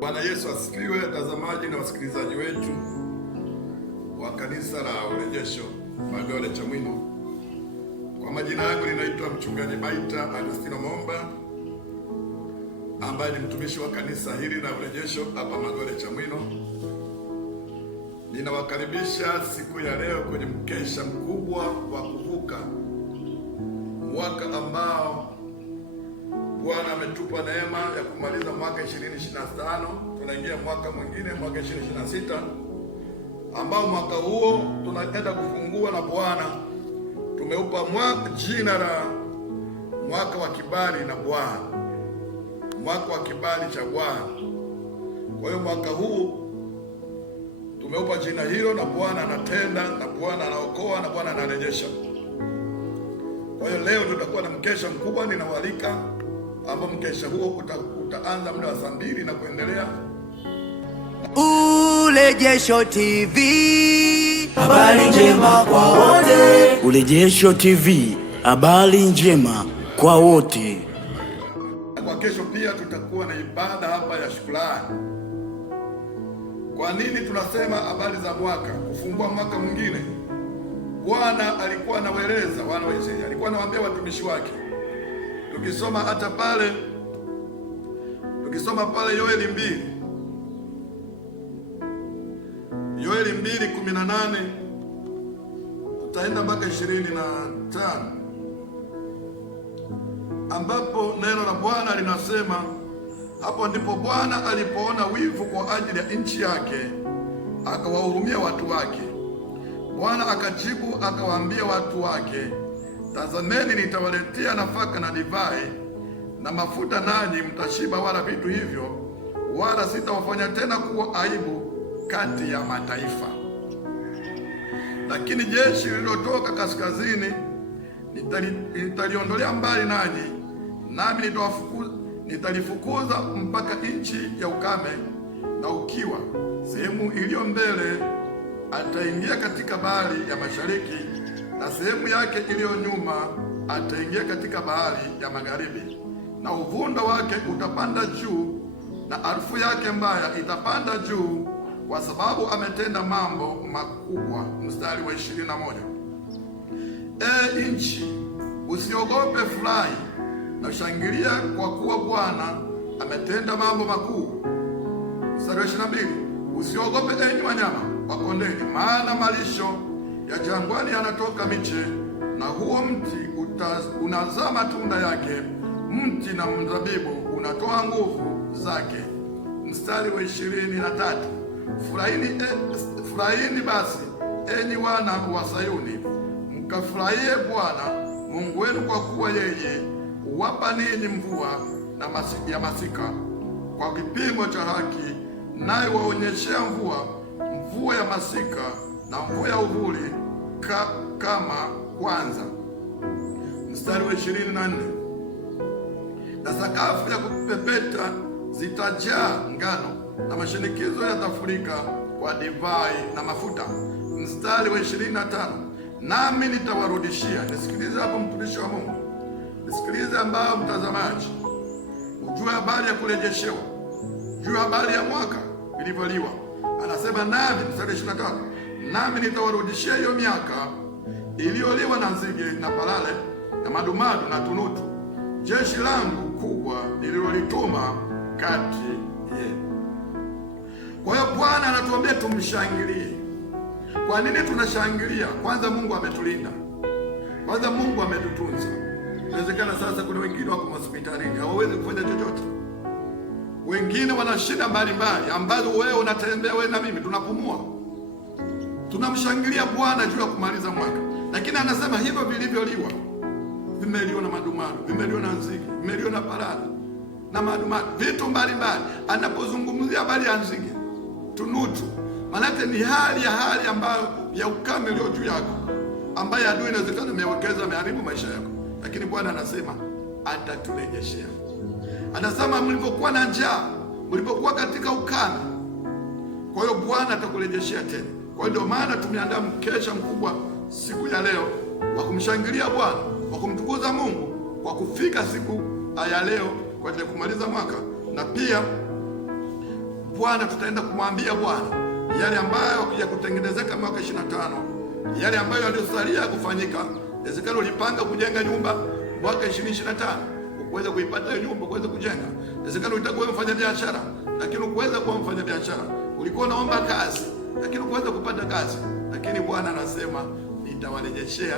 Bwana Yesu asifiwe, watazamaji na wasikilizaji wetu wa kanisa la Urejesho Magole Chamwino. Kwa majina yangu ninaitwa Mchungaji Baita Agustino Momba, ambaye ni mtumishi wa kanisa hili la Urejesho hapa Magole Chamwino. Ninawakaribisha siku ya leo kwenye mkesha mkubwa wa kuvuka mwaka ambao Bwana ametupa neema ya kumaliza mwaka 2025. Tunaingia mwaka mwingine, mwaka 2026, ambao mwaka huo tunaenda kufungua na Bwana tumeupa jina la mwaka wa kibali na Bwana, mwaka wa kibali cha Bwana. Kwa hiyo mwaka huu tumeupa jina hilo, na Bwana anatenda, na Bwana anaokoa, na Bwana anarejesha. Kwa hiyo leo tutakuwa na mkesha mkubwa. Ninawaalika ambao mkesha huo utaanza muda wa saa 2 na kuendelea. Urejesho TV, habari njema kwa wote. Urejesho TV, habari njema kwa wote. Kwa kesho pia tutakuwa na ibada hapa ya shukrani. Kwa nini tunasema habari za mwaka, kufungua mwaka mwingine? Bwana alikuwa anawaeleza wana wa Israeli, alikuwa anawaambia watumishi wake. Tukisoma hata pale, Yoeli 2:18 tutaenda mpaka 25, ambapo neno la Bwana linasema, hapo ndipo Bwana alipoona wivu kwa ajili ya nchi yake, akawahurumia watu wake. Bwana akajibu akawaambia watu wake, tazameni, nitawaletea nafaka na divai na mafuta, nanyi mtashiba wala vitu hivyo, wala sitawafanya tena kuwa aibu kati ya mataifa. Lakini jeshi lililotoka kaskazini nitaliondolea mbali nanyi, nami nitalifukuza mpaka nchi ya ukame na ukiwa. Sehemu iliyo mbele ataingia katika bahari ya mashariki, na sehemu yake iliyo nyuma ataingia katika bahari ya magharibi, na uvundo wake utapanda juu, na harufu yake mbaya itapanda juu, kwa sababu ametenda mambo makubwa. Mstari wa 21. Nchi, usiogope, furahi na shangilia, kwa kuwa Bwana ametenda mambo makuu. Mstari wa 22. Usiogope enyi wanyama wa kondeni, maana malisho ya jangwani yanatoka miche, na huo mti unazaa matunda yake, mti na mzabibu unatoa nguvu zake. Mstari wa 23. Furahini basi enyi wana wa Sayuni, mkafurahie Bwana Mungu wenu, kwa kuwa yeye huwapa ninyi mvua ya masika kwa kipimo cha haki, naye waonyeshea mvua ya masika na mvua ya uvuli kama kwanza. Mstari wa 24. Na sakafu ya kupepeta zitajaa ngano, na mashinikizo yatafurika kwa divai na mafuta. Mstari wa 25. Nami nitawarudishia. Nisikilize hapo, mtumishi wa Mungu, nisikilize ambao mtazamaji, ujue habari ya kurejeshewa, ujue habari ya mwaka ilivyoliwa. Anasema nami, mstari 25, nami nitawarudishia hiyo miaka iliyoliwa na nzige na parare na madumadu na tunutu, jeshi langu kubwa nililolituma kati yenu. Kwa hiyo Bwana anatuambia tumshangilie. Kwa nini tunashangilia? Kwanza Mungu ametulinda, kwanza Mungu ametutunza. Inawezekana sasa kuna wengine wako hospitalini hawawezi kufanya chochote, wengine wana shida mbalimbali ambazo wewe unatembea, wewe na mimi tunapumua. Tunamshangilia Bwana juu ya kumaliza mwaka. Lakini anasema hivyo vilivyoliwa, vimeliwa na madumadu, vimeliwa na nzige, vimeliwa na parare na madumadu, vitu mbalimbali. Anapozungumzia habari ya nzige, tunutu, maanake ni hali ambayo ya ukame ulio juu yako, ambaye adui inawezekana amewekeza, ameharibu maisha yako. Lakini Bwana anasema ataturejeshea. Anasema mlipokuwa na njaa, mlipokuwa katika ukame, kwa hiyo Bwana atakurejeshea tena. Kwa hiyo ndio maana tumeandaa mkesha mkubwa siku ya leo wa kumshangilia Bwana, wa kumtukuza Mungu kwa kufika siku ya leo kwa ajili ya kumaliza mwaka, na pia Bwana tutaenda kumwambia Bwana yale ambayo ya kutengenezeka mwaka 25, yale ambayo yaliyosalia kufanyika. Inawezekana ulipanga kujenga nyumba mwaka 2025, ukuweza kuipata hiyo nyumba, ukuweza kujenga. Inawezekana utakuwa mfanya biashara, lakini ukuweza kuwa mfanya biashara. Ulikuwa unaomba kazi, lakini ukuweza kupata kazi. Lakini Bwana anasema nitawarejeshea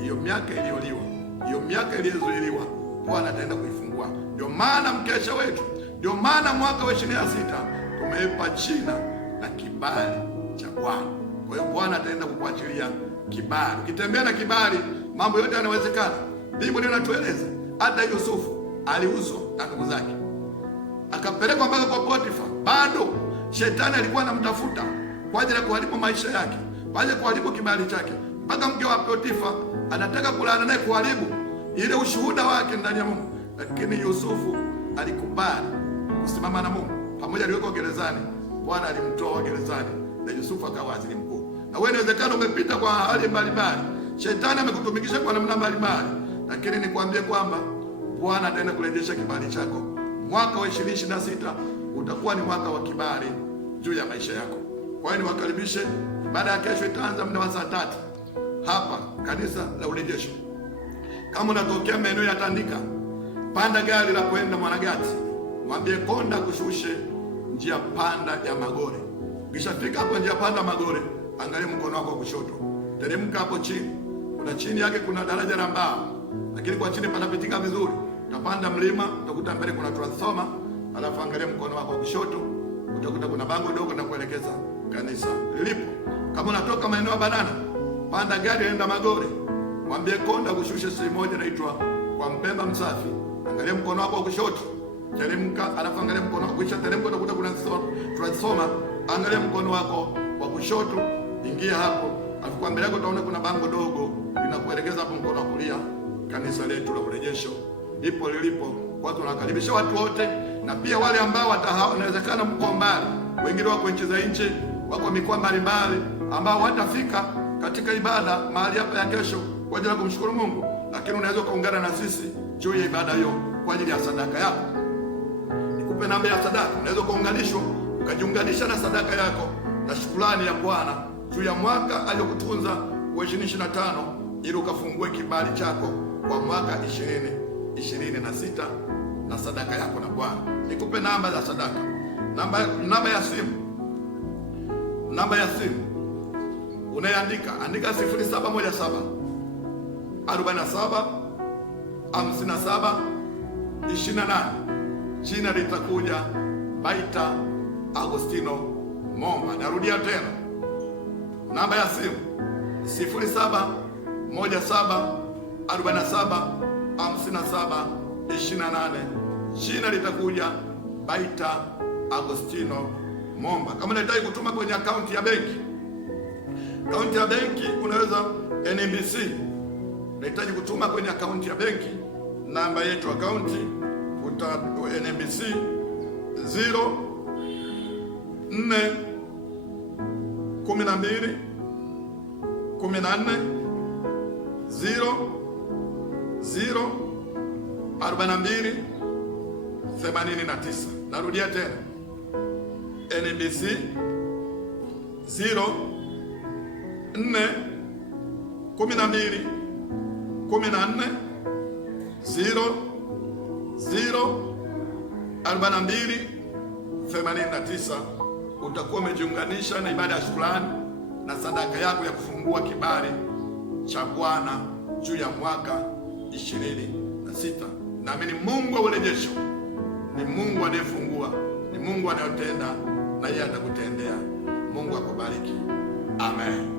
hiyo miaka iliyoliwa, hiyo miaka iliyozuiliwa. Bwana ataenda kuifungua. Ndio maana mkesha wetu, ndio maana mwaka wa 26 tumeipa jina na kibali cha Bwana. Kwa hiyo Bwana ataenda kukuachilia kibali. Ukitembea na kibali, mambo yote yanawezekana. Biblia inatueleza hata Yusufu aliuzwa na ndugu zake, akapelekwa mpaka kwa Potifa. Bado shetani alikuwa anamtafuta kwa ajili ya kuharibu maisha yake, kwa ajili ya kuharibu kibali chake, mpaka mke wa Potifa anataka kulala naye, kuharibu ile ushuhuda wake ndani ya Mungu. Lakini Yusufu alikubali kusimama na Mungu. Pamoja aliwekwa gerezani, Bwana alimtoa gerezani na Yusufu akawa waziri mkuu. Na wewe inawezekana umepita kwa hali mbalimbali, shetani amekutumikisha kwa namna mbalimbali, lakini nikwambie kwamba Bwana ataenda kurejesha kibali chako. Mwaka wa 2026 utakuwa ni mwaka wa kibali juu ya maisha yako. Kwa hiyo niwakaribishe, baada ya kesho itaanza muda wa saa 3 hapa kanisa la Urejesho. Kama unatokea maeneo ya Tandika, panda gari la kwenda Mwanagati, mwambie konda kushushe njia panda ya Magore. Ukishafika hapo njia panda Magore, angalia mkono wako wa kushoto, teremka hapo chini. Kuna chini yake kuna daraja la mbao, lakini kwa chini panapitika vizuri. Utapanda mlima, utakuta mbele kuna transformer, alafu angalia mkono wako wa kushoto, utakuta kuna bango dogo na kuelekeza kanisa lilipo. Kama unatoka maeneo ya Banana, panda gari enda Magore, mwambie konda kushushe sehemu moja inaitwa kwa Mpemba Msafi. Angalia mkono wako wa kushoto, teremka, alafu angalia mkono wako kisha teremka, utakuta kuna transformer, angalia mkono wako wa kushoto, ingia hapo, alafu kwa mbele yako utaona kuna bango dogo linakuelekeza hapo mkono wa kulia. Kanisa letu la Urejesho lipo lilipo. Watu wanakaribisha watu wote, na pia wale ambao wanawezekana mko mbali, wengine wako nchi za nje, wako mikoa mbalimbali, ambao watafika katika ibada mahali hapa ya kesho kwa ajili ya kumshukuru Mungu, lakini unaweza kuungana na sisi juu ya ibada hiyo kwa ajili ya sadaka yako. Nikupe namba ya sadaka, unaweza kuunganishwa ukajiunganisha na sadaka yako na shukrani ya Bwana juu ya mwaka aliyokutunza wa 2025, ili ukafungue kibali chako kwa mwaka 2026 na sadaka yako na Bwana. Nikupe namba za sadaka, namba ya simu. Namba ya simu unaandika 0717 47 57 28. Jina litakuja Baita Agostino Momba. Narudia tena, namba ya simu 0717 47 57 28. Jina litakuja Baita Agostino Momba. Kama unahitaji kutuma kwenye akaunti ya benki, akaunti ya benki unaweza NBC. Unahitaji kutuma kwenye akaunti ya benki, namba yetu akaunti NBC 04 12 14 00 42 89. Narudia tena, NBC 04 12 14 00 42 89. Utakuwa umejiunganisha na ibada ya shukrani na sadaka yako ya kufungua kibali cha Bwana juu ya mwaka 26. Naamini Mungu wa Urejesho ni Mungu anayefungua, ni Mungu anayotenda, na yeye atakutendea. Mungu akubariki. Amen.